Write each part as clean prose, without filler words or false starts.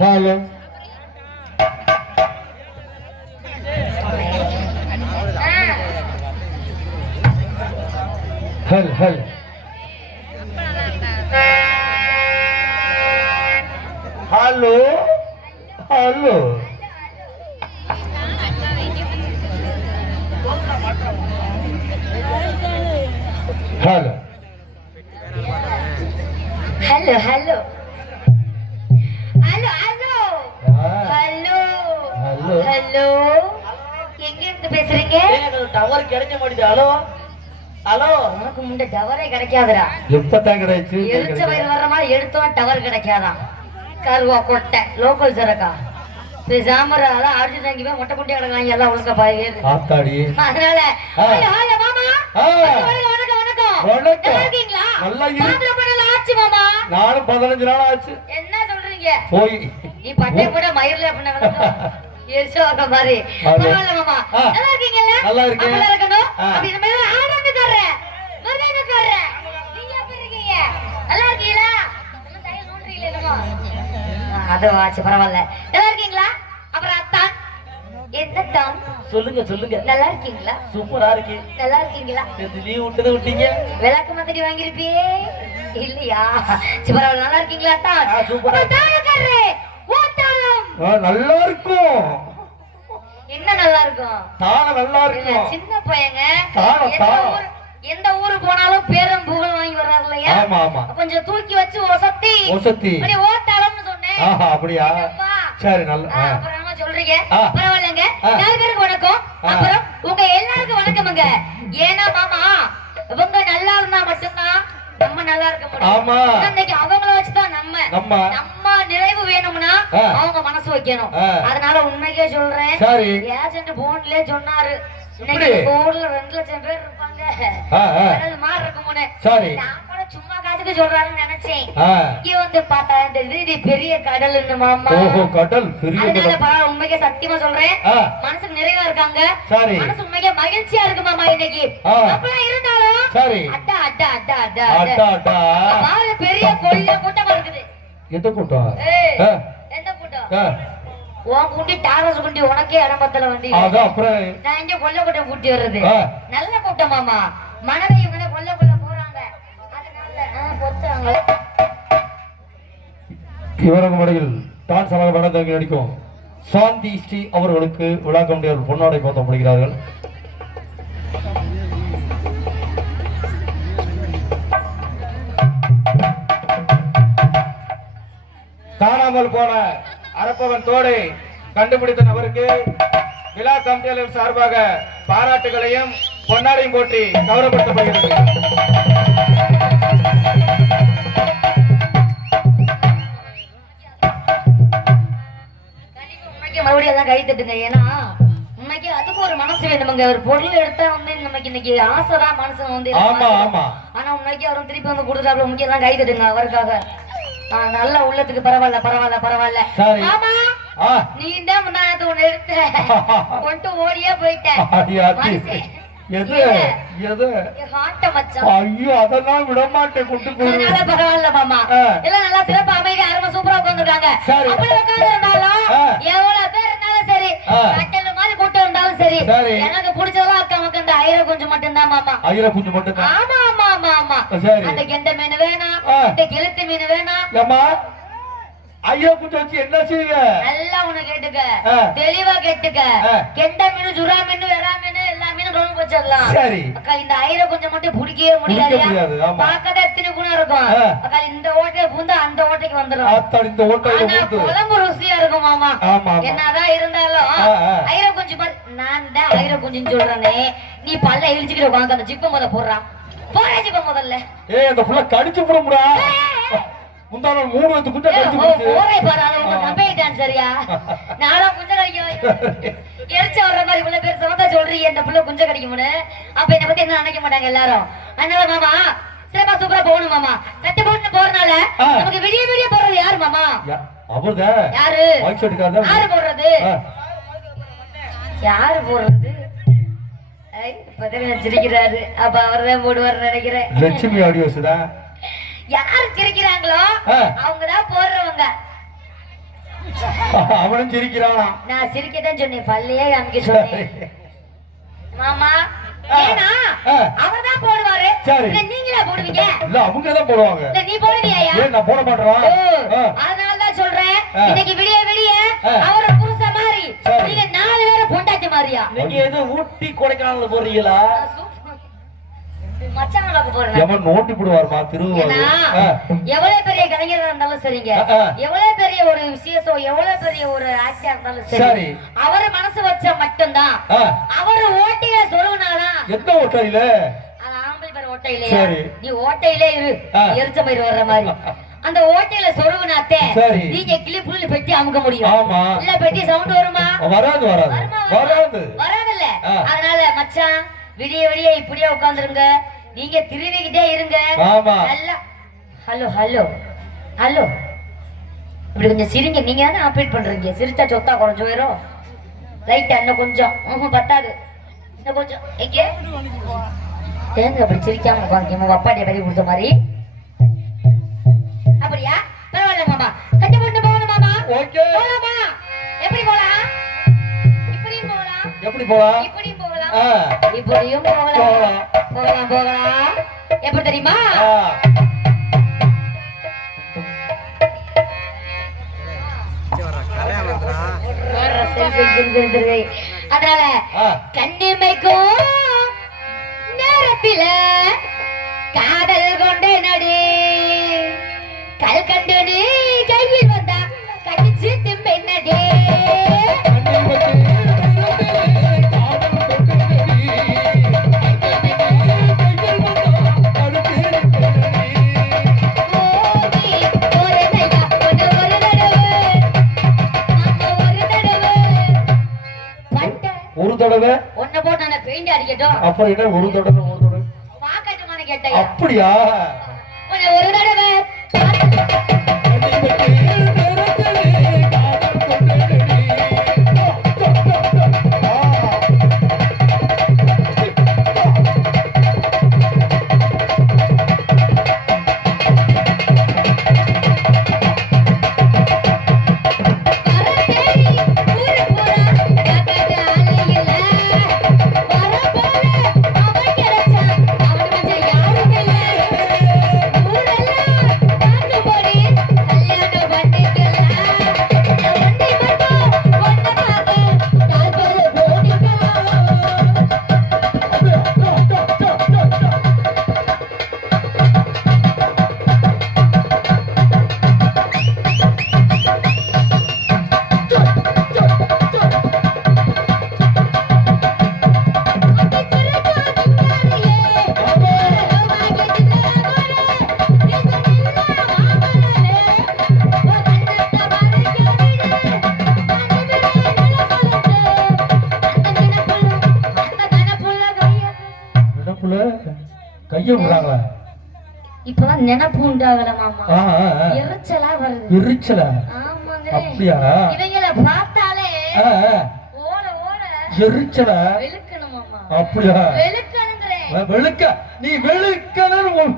Hello ஹல் ஹல் hello hello hello hello hello hello hello hello hello எங்க இருந்து பேசுறீங்க? டவர் கிடைக்க மாட்டேது. Hello hello. உனக்கு முன்ன டவரே கிடைக்காதுடா. எப்பதான் கிடைச்சு? எரிச்ச வயிறு வர்ற மாதிரி எடுத்தோம் டவர் கிடைக்காதான். கருவா கொட்டை லோக்கல் சரக்கா பேசாம அதான் அடிச்சு தங்கி போய் மொட்டை குட்டி கிடக்காங்க எல்லாம் ஒழுக்க பாய் ஆத்தாடி. அதனால மாமா வணக்கம் வணக்கம் இருக்கீங்களா? ஆச்சு மாமா. நானும் 15 நாள் ஆச்சு. என்ன சொல்றீங்க? போய் நீ பட்டை கூட மயிர்ல பண்ண எரிச்சோக்க மாதிரி. பரவாயில்ல மாமா. நல்லா இருக்கீங்கல்ல? நல்லா இருக்கேன். நல்லா இருக்கணும். அப்படி நம்ம ஆடாம தர்றேன். மருதான தர்றேன். நீங்க எப்படி இருக்கீங்க? நல்லா இருக்கீங்களா? நம்ம தைய நோன்றீங்களே என்னமோ. அது ஆச்சு பரவாயில்ல. நல்லா இருக்கீங்களா? அப்புறம் அத்தான் என்ன தான் சொல்லுங்க சொல்லுங்க. நல்லா இருக்கீங்களா? சூப்பரா இருக்கு. நல்லா இருக்கீங்களா? இது லீவ் விட்டது விட்டீங்க. விளக்கு மாதிரி வாங்கிருப்பியே இல்லையா? பரவாயில்ல. நல்லா இருக்கீங்களா அத்தான்? சூப்பரா. நல்லா இருக்கும். என்ன நல்லா இருக்கும்? நல்லா இருக்கும். சின்ன பையங்க எந்த ஊரு போனாலும் பேரம் புகழ் வாங்கி வர்றாரு இல்லையா? ஆமா ஆமா. கொஞ்சம் தூக்கி வச்சு ஒசத்தி அப்படியே ஓட்டாளம்னு சொன்னேன். அப்படியா? சரி நல்ல. அப்புறமா சொல்றீங்க பரவாயில்லைங்க. 4 பேருக்கு வணக்கம். அப்புறம் உங்க எல்லாருக்கும் வணக்கம்ங்க. ஏன்னா மாமா இவங்க நல்லா இருந்தா மட்டும்தான் நம்ம நல்லா இருக்க முடியும். இன்னைக்கு அவங்கள வச்சுதான் நம்ம நிறைவு வேணும்னா அவங்க மனசு வைக்கணும். அதனால உண்மைக்கே சொல்றேன். ஏஜென்ட் போன்லயே சொன்னாரு இன்னைக்கு ஊர்ல 2 லட்சம் பேர் இருப்பாங்க. மாறு இருக்கும்னு சும்மா காத்துக்கு சொல்றாருன்னு நினைச்சேன். இங்க வந்து பார்த்தா இது பெரிய கடல்னு மாமா. கடல் அதனால உண்மைக்கே சத்தியமா சொல்றேன் மனசுக்கு நிறைவா இருக்காங்க. மனசு உண்மைக்கே மகிழ்ச்சியா இருக்கு மாமா. இன்னைக்கு அப்பெல்லாம் இருந்தாலும் அட்டா அட்டா அட்டா அட்டா அட்டா பாரு பெரிய கொள்ள கூட்டமா இருக்குது. எந்த கூட்டம்? எந்த கூட்டம்? உன் குண்டி டாரஸ் குண்டி உனக்கே இடம் பத்தல வண்டி. நான் இங்க கொல்ல கூட்டம் கூட்டி வர்றது நல்ல கூட்டம் மாமா. மனதை இவங்க கொல்ல கொல்ல போறாங்க. அதனால பொத்தாங்க. இவரது முறையில் டான்ஸ் ஆக நடந்தவங்க நடிக்கும் சாந்தி ஸ்ரீ அவர்களுக்கு விழா கமிட்டியாளர் பொன்னாடை போத்தப்படுகிறார்கள். காணாமல் போன அரப்பவன் தோடை கண்டுபிடித்த நபருக்கு விழா கமிட்டியாளர் சார்பாக பாராட்டுகளையும் பொன்னாடையும் போற்றி கௌரவப்படுத்தப்படுகிறது. மறுபடியும் எல்லாம் கை தட்டுங்க. ஏன்னா உண்மைக்கு அதுக்கு ஒரு மனசு வேணுமுங்க. ஒரு பொருள் எடுத்தா வந்து நமக்கு இன்னைக்கு ஆசைதான் மனசு வந்து. ஆனா உண்மைக்கு அவரும் திருப்பி வந்து கொடுத்தாப்புல முக்கியம் தான் கை தட்டுங்க அவருக்காக. நல்ல உள்ளத்துக்கு பரவாயில்ல பரவாயில்ல பரவாயில்ல. ஆமா நீ தான் முன்னாடி ஒண்ணு எடுத்த கொண்டு ஓடியே போயிட்ட. அதெல்லாம் விட மாட்டேன். பரவாயில்ல மாமா. எல்லாம் நல்லா சிறப்பு அமைதி அருமை சூப்பரா உட்காந்துருக்காங்க. அப்படி உட்கார்ந்து இருந்தாலும் எவ்வளவு பேர் இருந்தாலும் சரி கட்டல் மாதிரி கூட்டம் இருந்தாலும் சரி எனக்கு பிடிச்சதெல்லாம் அக்கா மக்கள் இந்த ஐர குஞ்சு மட்டும்தான் மாமா. ஐர குஞ்சு மட்டும். ஆமா ஆமா ஆமா ஆமா. அந்த கெண்டை மீன் வேணாம், இந்த கெளுத்து மீன் வேணாம். ஐயா குஞ்சு வச்சு என்ன செய்ய? நல்லா உன கேட்டுக்க, தெளிவா கேட்டுக்க. கெண்டை மீன், சுறா மீன், வெறா மீன் எல்லா மீனும் ரொம்ப வச்சிடலாம். அக்கா இந்த ஐர கொஞ்சம் மட்டும் பிடிக்கவே முடியாது. பார்க்கதான் எத்தனை குணம் இருக்கும். அக்கா இந்த ஓட்டையை பூந்து அந்த ஓட்டைக்கு வந்துடும். குழம்பு ருசியா இருக்கும் மாமா. என்னதான் இருந்தாலும் ஐர குஞ்சு நான் தான் ஐர குஞ்சுன்னு சொல்றேனே. நீ பல்ல இழிச்சுக்கிற வாங்க அந்த ஜிப்ப முத போடுறான். போற ஜிப்ப முதல்ல அந்த புள்ள கடிச்சு போடுறா. முந்தான 3 வயது குஞ்ச கடிச்சு போச்சு. போறே பாரு உங்க கம்பெனி டான்ஸ் சரியா? நாளா குஞ்ச கடிக்கும். எரிச்ச வர்ற மாதிரி உள்ள பேர் சமத்தா சொல்றீங்க இந்த புள்ள குஞ்ச கடிக்கும்னு. அப்ப என்ன பத்தி என்ன நினைக்க மாட்டாங்க எல்லாரும். அதனால மாமா சிறப்பா சூப்பரா போகணும் மாமா. கட்ட போட்டு போறனால நமக்கு விடிய விடிய போறது யாரு மாமா? அவர்தா. யாரு? யாரு போடுறது? யாரு போடுறது? சிரிக்கிறாரு. அப்ப அவர்தான் போடுவார் நினைக்கிறேன். லட்சுமி ஆடியோஸ் தான். யாரு சிரிக்கிறாங்களோ அவங்கதான் போடுறவங்க. அவனும் சிரிக்கிறானா? நான் சிரிக்கதான் சொன்னேன், பல்லையே காமிக்க சொன்னேன். மாமா ஏனா அவர்தான் போடுவாரு, இல்ல நீங்களா போடுவீங்க? இல்ல அவங்க தான் போடுவாங்க. இல்ல நீ போடுவியா? ஏன் நான் போட மாட்டேன்? அதனால தான் சொல்றேன், இன்னைக்கு விடிய விடிய அவர புருஷ மாதிரி நீங்க 4 பேரை பொண்டாட்டி மாதிரியா? நீங்க எது ஊட்டி கொடைக்கானல்ல போறீங்களா? மச்சான போறேன். எவன் நோட்டி போடுவாருமா திருவாரூர்? எவ்வளவு பெரிய கலைஞரா இருந்தாலும் சரிங்க, எவ்வளவு பெரிய ஒரு விசேஷம், எவ்வளவு பெரிய ஒரு ஆக்டா இருந்தாலும் சரி, அவர மனசு வச்சா மட்டும்தான். அவர் ஓட்டையில சொருகுனாதான். எந்த ஓட்டையில? அது ஆம்பளை பேர் ஓட்டையிலையா? நீ ஓட்டையிலே இரு, எரிச்ச பயிர் வர்ற மாதிரி. அந்த ஓட்டையில சொருகுனாத்தே நீங்க கிளி புல்லு பெட்டி அமுக்க முடியும். ஆமா. இல்ல பெட்டி சவுண்ட் வருமா? வராது வராது வராது வராதுல்ல. அதனால மச்சான் விடிய விடிய இப்படியே உட்கார்ந்துருங்க, நீங்க திருவிக்கிட்டே இருங்க. நல்லா ஹலோ ஹலோ ஹலோ இப்படி கொஞ்சம் சிரிங்க. நீங்க தானே ஆப்ரேட் பண்றீங்க, சிரிச்சா சொத்தா குறைஞ்சு போயிரும். லைட்டா இன்னும் கொஞ்சம் பத்தாது, இன்னும் கொஞ்சம் எங்க தேங்க அப்படி சிரிக்காம உட்காந்துக்கோங்க, அப்பாடிய கறி கொடுத்த மாதிரி. அப்படியா? பரவாயில்ல மாமா, கட்டி போட்டு போகணும் மாமா. போலாமா? எப்படி போலாம்? இப்படியும் போகலாம். எப்படி போலாம்? இப்படியும் போகலாம், இப்படியும் போகலாம். போகலாம் போகலாம். எப்படி தெரியுமா? அதனால கண்ணிமைக்கும் நேரத்தில காதல் கொண்டே நடு கல் கண்டு நீ கையில் வந்தா கடிச்சு திம்பெண்ணடே. ஒரு தடவை ஒன்ன போட்டு நான் பெயிண்ட் அடிக்கட்டும். அப்புறம் என்ன ஒரு தடவை ஒரு தடவை பாக்கட்டுமான கேட்டேன். அப்படியா? ஒரு தடவை கைய விடுறாங்களா? இப்பதான் நினைப்பு உண்டாகல மாமா, எரிச்சலா வருது. எரிச்சலா? ஆமாங்க. அப்படியா? இவங்கள பார்த்தாலே ஓட ஓட எரிச்சலா வெளுக்கணும் மாமா. அப்படியா? வெளுக்கணும்ங்கறேன். வெளுக்க நீ வெளுக்கணும்.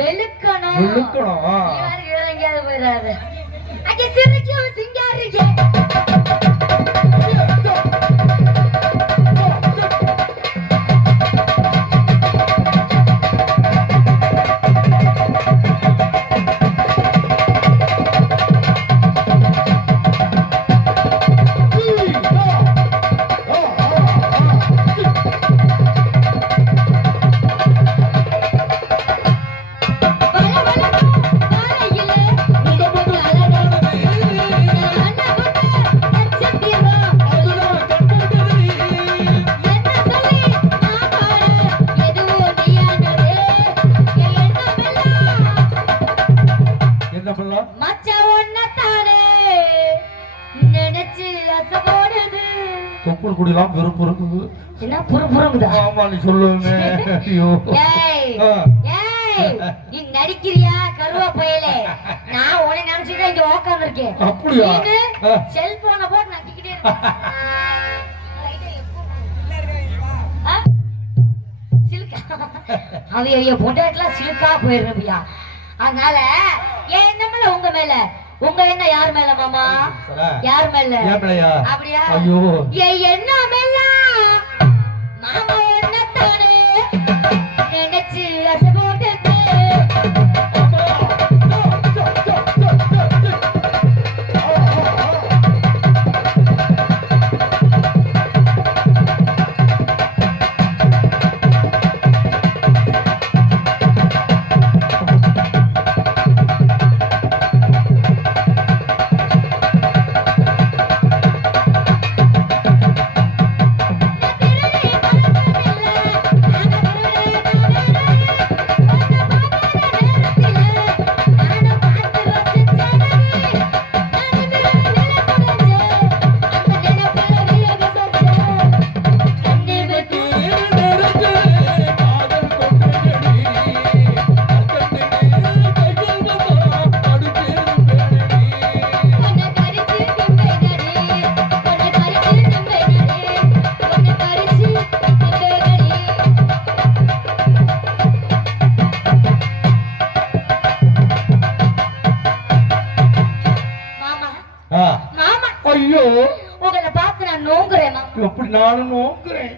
வெளுக்கணும் வெளுக்கணும். யாரு எங்கயாவது போயிடாது. அடி சிரிக்கும் சிங்காரியே. தொப்புள் குடிலாம் வெறுப்பு இருக்குது. என்ன புறுபுறுங்குதா? ஆமா நீ சொல்லுங்க. ஐயோ நீ நடிக்கிறியா கருவா பயலே? நான் உன்னை நினைச்சுதான் இங்க உட்கார்ந்திருக்கேன். அப்படியா? செல்போனை போட்டு நக்கிக்கிட்டே இருக்கேன். அவைய பொண்டாட்டிலாம் சிலுக்கா போயிருப்பியா? அதனால என் நம்மள உங்க மேல உங்க என்ன யார் மேல மாமா? சரா. யார் மேல? ஏன் பிள்ளையா? அப்படியா? ஐயோ என்ன மேல மாமா என்னத்தானே நினைச்சு அசை போட்டு ஐயோ உங்களை பார்த்து நான் நோங்குறேன் மாமா. எப்படி நானும் நோக்குறேன்.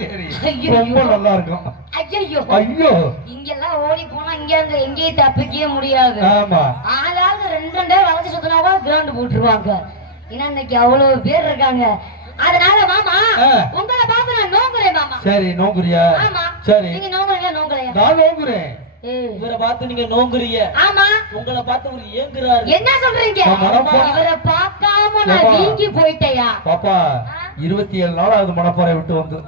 சரி ஐயோ. ரொம்ப நல்லா இருக்கும். ஐயோ ஐயோ இங்கெல்லாம் ஓடி போனா இங்க இருந்து எங்கேயும் தப்பிக்கவே முடியாது. ஆமா ஆளாளுக்கு ரெண்டு ரெண்டே வளைச்சு சுத்தினாவா கிரவுண்ட் போட்டுருவாங்க. ஏன்னா இன்னைக்கு அவ்வளவு பேர் இருக்காங்க. அதனால மாமா உங்களை பார்த்து நான் நோங்குறேன் மாமா. சரி நோங்குறியா? ஆமா. சரி நீங்க நோங்குறீங்க நோங்கலையா? நான் நோங்குறேன். இவரை பார்த்து நீங்க நோங்குறீங்க. ஆமா. உங்களை பார்த்து ஒரு ஏங்குறாரு. என்ன சொல்றீங்க? இவரை பார்க்காம நான் ஏம்மா? வீங்கி போயிட்டேயா? பாப்பா 27 நாள் ஆகுது மணப்பாறை விட்டு வந்து.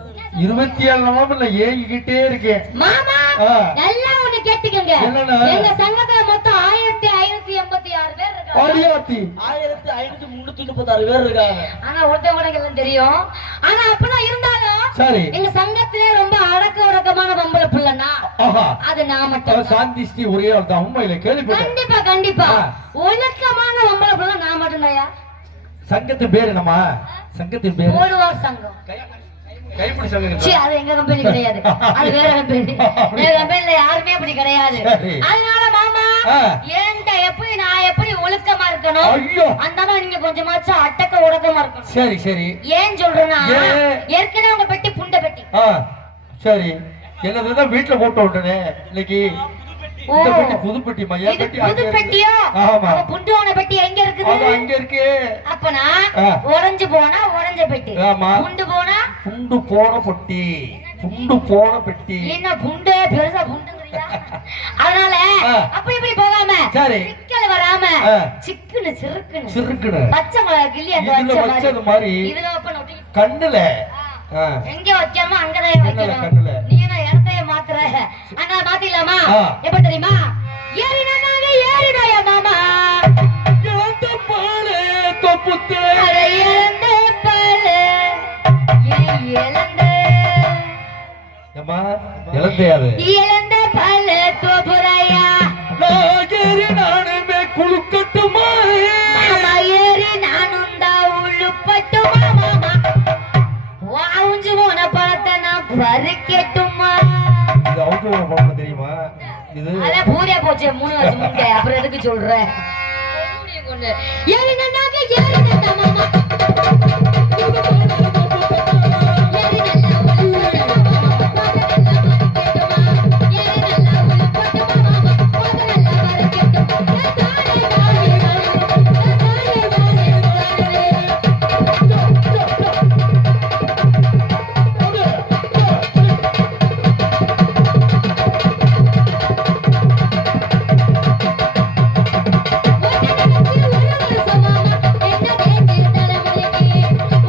27 நாளும் நான் ஏங்கிக்கிட்டே இருக்கேன். மாமா நல்லா ஒண்ணு கேட்டுக்கங்க. என்னண்ணா? எங்க சங்கத்துல மொத்தம் 1586 பேர் இருக்காங்க. அடியாத்தி 1536 பேர் இருக்காங்க. ஆனா ஒருத்தவங்க எல்லாம் தெரியும். ஆனா அப்பதான் இருந்தாலும் சரி எங்க சங்கத்திலே ரொம்ப அடக்க உடக்கமான பொம்பளை பிள்ளைனா ஆஹா அது நான் மட்டும். சாந்தி ஸ்ரீ ஒரே ஆள் தான் உண்மையில கேள்விப்பட்டேன். கண்டிப்பா கண்டிப்பா ஒழுக்கமான பொம்பளை பிள்ளை நான் மட்டும்தாயா. சங்கத்தின் பேரு நம்ம சங்கத்தின் பேரு ஓடுவார் சங்கம். கைப்பிடி சங்கம். சீ, அது எங்க கம்பெனி கிடையாது. அது வேற கம்பெனி. எங்க கம்பெனில யாருமே அப்படி கிடையாது. சரி. அதனால மாமா ஏன்ட்ட எப்படி நான் எப்படி ஒழுக்கமா இருக்கணும் ஐயோ அந்த மாதிரி நீங்க கொஞ்சமாச்சும் அடக்க உடக்கமா இருக்கணும். சரி சரி ஏன் சொல்றேன்னா ஏன்? ஏற்கனவே உங்க பெட்டி புண்ட பெட்டி. சரி என்னதுதான் வீட்டுல போட்டு விட்டனே இன்னைக்கு. இந்த பெட்டி புது பெட்டி மையா இது பெட்டி புது பெட்டியோ? ஆமா அப்ப புண்டோன பெட்டி எங்க இருக்குது? அது அங்க இருக்கு. அப்பனா உடைஞ்சு போனா உடைஞ்ச பெட்டி. ஆமா புண்டு போனா புண்டு போன பொட்டி புண்டு போன பெட்டி. என்ன புண்டே பெருசா புண்டுங்கறியா? அதனால அப்ப இப்படி போகாம சரி சிக்கல் வராம சிக்குன்னு சிறுக்குன்னு சிறுக்குன்னு பச்சை மிளகா கிள்ளி அங்க இதுல வச்சது மாதிரி இதுல ஓபன் ஒட்டி கண்ணுல எங்க வைக்கணுமோ அங்கதான் வைக்கணும். கண்ணுல நீ என்ன இடத்தையே மாத்துற? அண்ணா மாத்திடலாமா? எப்ப தெரியுமா? ஏறினாங்க ஏறினாயா மாமா. இழந்த பாலே தொப்புத்தே அட இழந்த பாலே ஏன் இழந்த ஏமா இழந்தையாது இழந்த பாலே தோப்புறையா. நாகேரி நானுமே குளுக்கட்டுமா மாமா ஏறி நானும் தான் உழுப்பட்டுமா மாமா. வாவுஞ்சு போன பழத்தை நான் பறிக்கட்டுமா? இது அவுட்டு படம் தெரியுமா? இது அதான் பூரியா போச்சு 3 வருஷம் முன்னே. அப்புறம் எதுக்கு சொல்ற? ஏறி நன்னாங்க ஏறி நன்னா மாமா.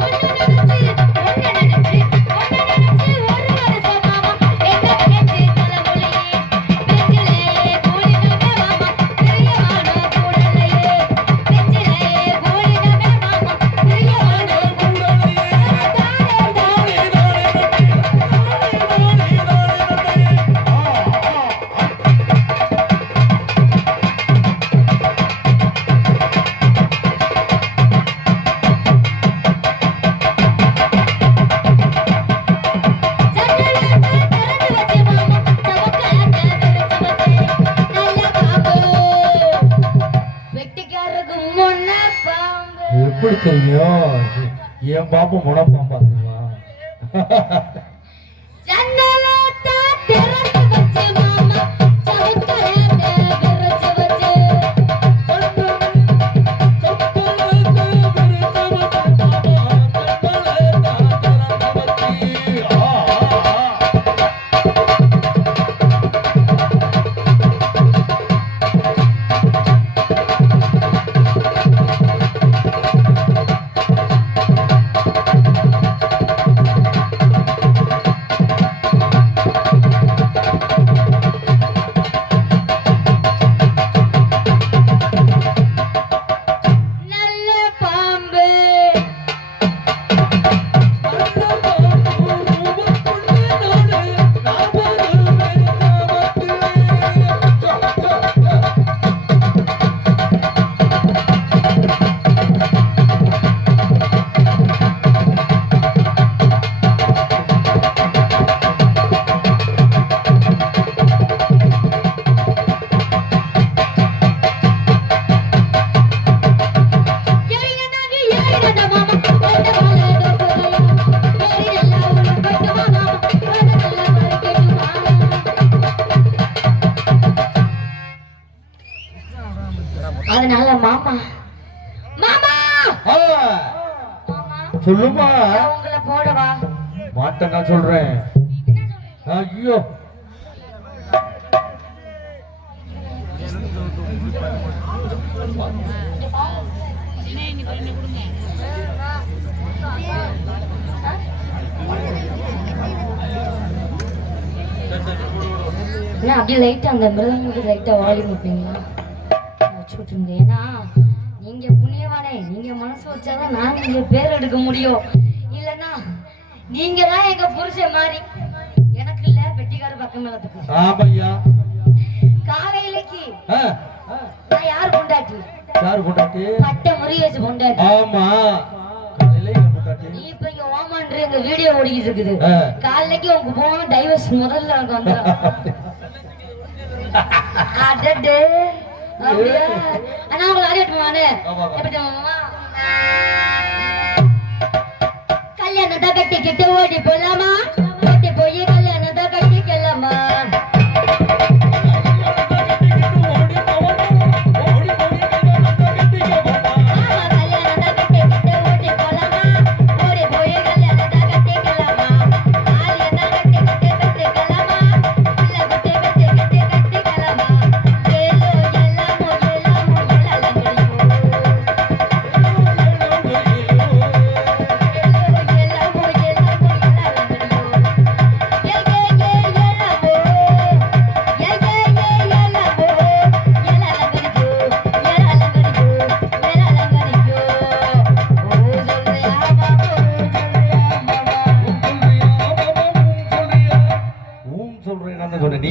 என்ன எப்படி தெரியும்? என் பாப்பா முனப்பாம்பா இருக்குமா? ஜன்னலத்தை திறந்து வச்சு மாமா சவுக்கரத்தை விரிச்சு வச்சு அதனால மாமா மாமா சொல்லுமா. உங்களை போடவா மாட்டேன் நான் சொல்றேன். ஐயோ என்ன அப்படியே லைட்டா அந்த மிருதங்களுக்கு லைட்டா வாலி வைப்பீங்களா? வச்சு விட்டுருங்க. ஏன்னா நீங்க புண்ணியவானே, நீங்க மனசு வச்சாதான் நான் நீங்க பேர் எடுக்க முடியும். இல்லைன்னா நீங்க தான் எங்க புருஷன் மாதிரி. எனக்கு இல்ல வெட்டிக்கார பக்கம் மேலத்துக்கு. ஆமையா காலையிலக்கு நான் யார் கொண்டாட்டி? யார் கொண்டாட்டி? பட்ட முறியேச்சு கொண்டாட்டி. ஆமா காலையில கொண்டாட்டி. நீ இப்ப இங்க ஓமான்ற எங்க வீடியோ ஓடிக்கிட்டு இருக்குது. காலைக்கு உங்க போன டைவர்ஸ் முதல்ல எனக்கு வந்துடும். அடடே அப்படியா? அண்ணா உங்களை ஆடிட்டுமானே எப்படி மாமா? கல்யாணத்தை கட்டிக்கிட்டு ஓடி போலாமா? ஓடி போய் கல்யாணத்தை கட்டிக்கலாமா?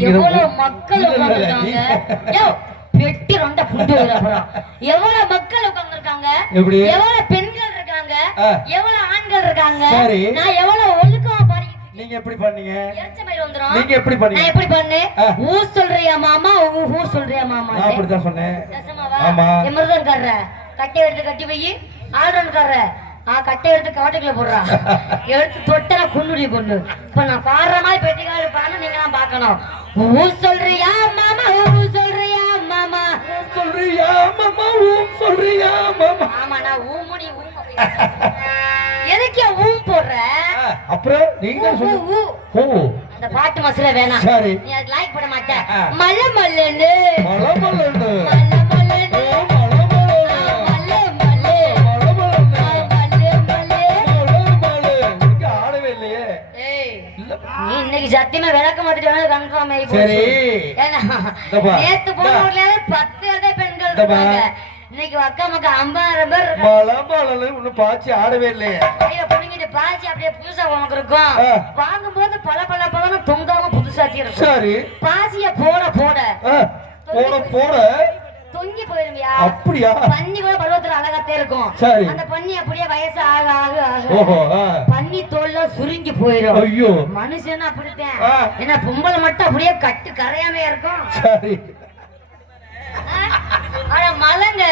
எவ்வளவு மக்கள் உட்கார்ந்திருக்காங்க. வெட்டி ரெண்ட புண்டு அப்புறம் எவ்வளவு மக்கள் உட்கார்ந்திருக்காங்க, எவ்வளவு பெண்கள் இருக்காங்க, எவ்வளவு ஆண்கள் இருக்காங்க. நான் எவ்வளவு ஒழுக்கமா பாடிக்கிட்டு. நீங்க எப்படி பண்ணீங்க? எச்ச மயிர் வந்துரும். நீங்க எப்படி பண்ணீங்க? நான் எப்படி பண்ணேன்? ஊ சொல்றியா மாமா, ஊ சொல்றியா மாமா. நான் அப்படி தான் சொன்னேன். ஆமா. எமர்தன் கர்ற கட்டை எடுத்து கட்டி வை. ஆல்ரவுண்ட் கர்ற கட்டை எடுத்து காட்டுக்குள்ள போடுறா. எடுத்து தொட்டா குன்னுடி கொண்டு. இப்ப நான் பாடுற மாதிரி பெட்டிக்காரு பாடு நீங்க தான் பாக்கணும். ஊ சொல்றியா மாமா, ஊ சொல்றியா மாமா, சொல்றியா மாமா, ஊ சொல்றியா மாமா. ஆமா நான் ஊமுடி ஊ. எதுக்கு ஊம் போடுற? அப்புறம் நீங்க ஊ ஊ அந்த பாட்டு மசல வேணாம். சரி நீ அது லைக் பண்ண மாட்ட. மல்ல மல்லன்னு மல்ல மல்லன்னு மல்ல மல்லன்னு நீ இன்னைக்கு சத்தியமா விளக்க மாத்திட்டு கன்ஃபார்ம் ஆகி போச்சு. நேத்து போனவங்களே 10 பெண்கள் இருக்காங்க. இன்னைக்கு அக்கா மக்கா 50 பேர் ஒண்ணு பாய்ச்சி ஆடவே இல்லையே. புடிங்கிட்டு பாய்ச்சி அப்படியே புதுசா உனக்கு இருக்கும். வாங்கும்போது பல பல பழம் தொங்காம புதுசாத்தி இருக்கும். சரி பாசிய போட போட போட போட தொங்கி போயிருமியா? அப்படியா? பன்னி கூட பருவத்துல அழகாத்தே இருக்கும். அந்த பன்னி அப்படியே வயசு ஆக ஆக ஆக பன்னி தோல்ல சுருங்கி போயிடும். ஐயோ மனுஷன் அப்படித்தான். ஏன்னா பொம்பளை மட்டும் அப்படியே கட்டு கரையாம இருக்கும். சரி ஆனா மலங்க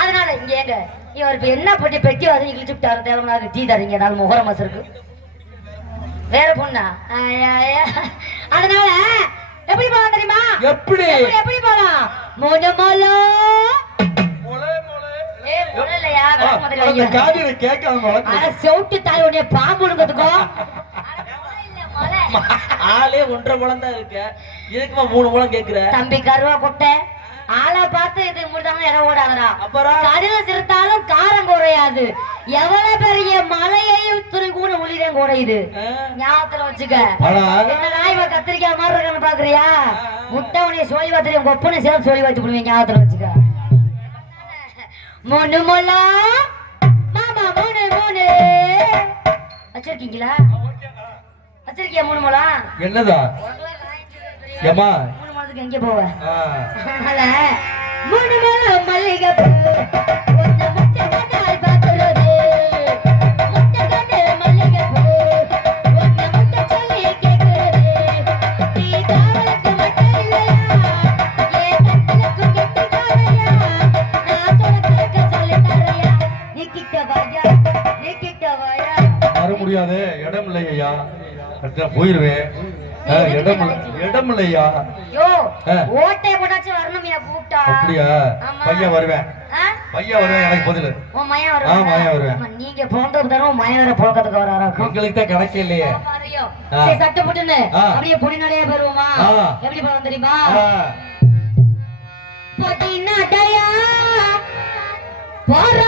அதனால இங்க ஏங்க இவர் இப்ப என்ன பண்ணி பெட்டி வாசி இழுச்சு விட்டாரு தேவனாக டீ தரீங்க ஏதாவது முகர மாசம் இருக்கு வேற பொண்ணா அதனால எப்படி போலாம் தெரியுமா எப்படி எப்படி போலாம் மோனமோலோ காதில கேட்காம செவுட்டு தாய் உடனே பாம்பு உடுக்கிறதுக்கும் ஆளே 1.5 முழம் தான் இருக்கு இதுக்குமா 3 முழம் கேக்குற தம்பி கருவா கொட்டை ஆளை பார்த்து இது முடிதாங்க இடம் ஓடாதடா அப்புறம் கடுகு சிறுத்தாலும் காரம் குறையாது எவ்வளவு பெரிய மலையையும் துணி கூட உளிரையும் குறையுது ஞாபகத்துல வச்சுக்க என்னடா இவ கத்திரிக்காய் மாதிரி இருக்கான்னு பாக்குறியா முட்டை உனைய சோழி வாத்திரியும் கொப்பனை சேர்த்து சோழி வாத்தி போடுவேன் ஞாபகத்துல வச்சுக்க மூணு முல்லா மாமா மூணு வச்சிருக்கீங்களா வச்சிருக்கியா 3 முழம் என்னதா ஏமா 3 முழத்துக்கு எங்க போவ அதனால 3 முழம் மல்லிகை பூ ஒன்ன முட்டை கட்டால் பாக்குறது முட்டை கட்டு மல்லிகை பூ ஒன்ன முட்டை சொல்லி கேக்குறது நீ காவலுக்கு மட்டும் இல்லையா ஏன் கட்டலுக்கு கெட்டி காரையா நான் தொடக்க சொல்லி தரையா நீ கிட்ட வாயா வர முடியாது இடம் இல்லையா போயிருவேன் இடம் இல்லையா யோ ஓட்டை போட்டாச்சும் வரணும்யா கூப்பிட்டா அப்படியா பையன் வருவேன் எனக்கு பதில் உன் மயம் வருவேன் மயம் வருவேன் நீங்க போன்றது தரும் மயம் வர போகிறதுக்கு வராரா உங்களுக்கு தான் கணக்கு இல்லையே சரி சட்டை போட்டுன்னு அப்படியே பொடி நடையா போயிருவோமா எப்படி போவோம் தெரியுமா பொடி நடையா போற